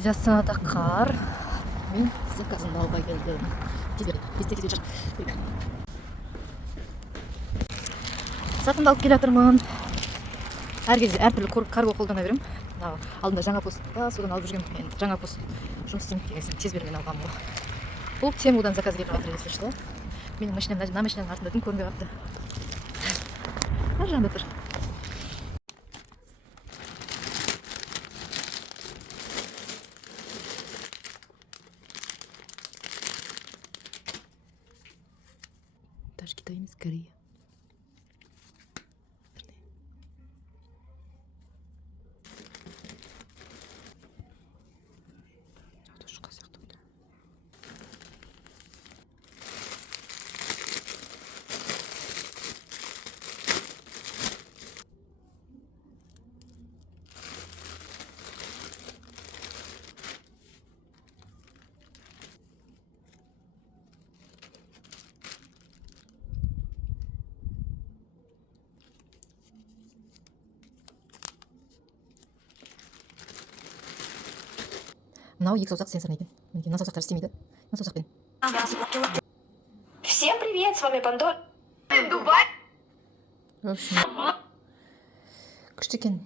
Бізде астанада қар. Мен заказымды алуға келдім. Тез. Сатымды алып келе жатырмын. Әр кезде әртүрлі карго қолдана беремін. Алдында жаңа постта содан алып жүргем. Енді жаңа пост жұмыс істемейді деген соң тез бермен алғам ғой. Бұл Темудан заказ келіп жатыр если что. Менің машинамның артында дым көрінбей қалыпты. Ар жағында тұр. Даже Китай емес, Корея. Мынау екі саусақ сенсорный екен. Мына саусақтар істемейді. Мына саусақпен. Всем привет, с вами Пандор. Дубай. В общем, күшті екен.